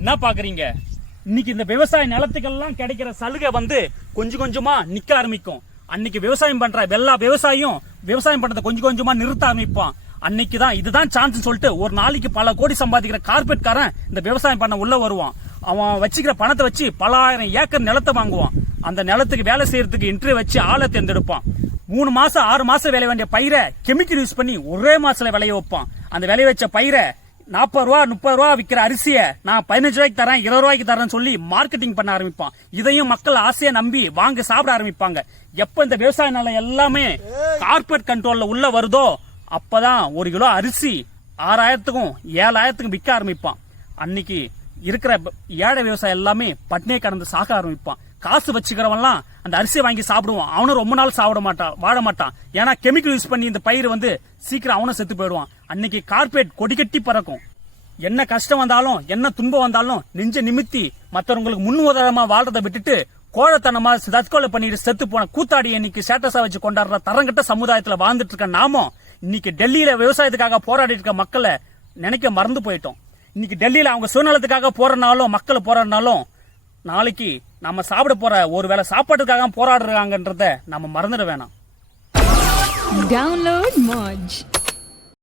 என்ன பாக்குறீங்க? இன்னைக்கு இந்த விவசாய நிலத்துக்கெல்லாம் கிடைக்கிற சலுகை கொஞ்சம் கொஞ்சமா நிக்க ஆரம்பிக்கும். அன்னைக்கு விவசாயம் பண்ற எல்லா விவசாயம் பண்றதை கொஞ்சம் கொஞ்சமா நிறுத்த ஆரம்பிப்பான். அன்னைக்குதான் இதுதான் சான்ஸ் சொல்லிட்டு ஒரு நாளைக்கு பல கோடி சம்பாதிக்கிற கார்பரேட்காரன் இந்த விவசாயம் பண்ண உள்ள வருவான். அவன் வச்சுக்கிற பணத்தை வச்சு பல ஆயிரம் ஏக்கர் நிலத்தை வாங்குவான். அந்த நிலத்துக்கு வேலை செய்யறதுக்கு இன்டர்வியூ வச்சு ஆளை தேர்ந்தெடுப்பான். 3 மாசம் 6 மாசம் விளைய வேண்டிய பயிரை கெமிக்கல் யூஸ் பண்ணி ஒரே மாசத்துல விளைய வைப்பான். அந்த விளைய வச்ச பயிரை 40 ரூபா 30 ரூபா விற்கிற அரிசியை நான் 15 ரூபாய்க்கு தரேன் 20 ரூபாய்க்கு தரேன்னு சொல்லி மார்க்கெட்டிங் பண்ண ஆரம்பிப்பான். இதையும் மக்கள் ஆசையா நம்பி வாங்க சாப்பிட ஆரம்பிப்பாங்க. எப்ப இந்த விவசாய நிலம் எல்லாமே கார்பரேட் கண்ட்ரோல்ல உள்ள வருதோ அப்பதான் 1 கிலோ அரிசி 6000க்கும் 7000க்கும் விற்க ஆரம்பிப்பான். அன்னைக்கு இருக்கிற ஏழை விவசாயம் எல்லாமே பட்னியை கடந்து சாக ஆரம்பிப்பான். காசு வச்சுக்கிறவன்லாம் அந்த அரிசியை வாங்கி சாப்பிடுவான். அவனும் ரொம்ப நாள் வாழ மாட்டான். ஏன்னா கெமிக்கல் யூஸ் பண்ணி இந்த பயிர் சீக்கிரம் அவனும் செத்து போயிடுவான். அன்னைக்கு கார்பரேட் கொடி கட்டி பறக்கும். என்ன கஷ்டம் வந்தாலும் என்ன துன்பம் வந்தாலும் நெஞ்ச நிமித்தி மற்றவங்களுக்கு முன்னுதாரணமா வாழ்றதை விட்டுட்டு கோழத்தனமா தற்கொலை பண்ணிட்டு செத்து போன கூத்தாடி இன்னைக்கு ஸ்டேட்டஸா வச்சு கொண்டாடுற தரங்கட்ட சமுதாயத்துல வாழ்ந்துட்டு இருக்க நாமும் இன்னைக்கு டெல்லியில விவசாயத்துக்காக போராடி இருக்க மக்களை நினைக்க மறந்து போயிட்டோம். இன்னைக்கு டெல்லியில அவங்க சுயநலத்துக்காக போறனாலும் மக்கள் போராடினாலும் நாளைக்கு நம்ம சாப்பிட போற ஒருவேளை சாப்பாட்டுக்காக போராடுறாங்கன்றத நம்ம மறந்துட வேணாம். Download Moj.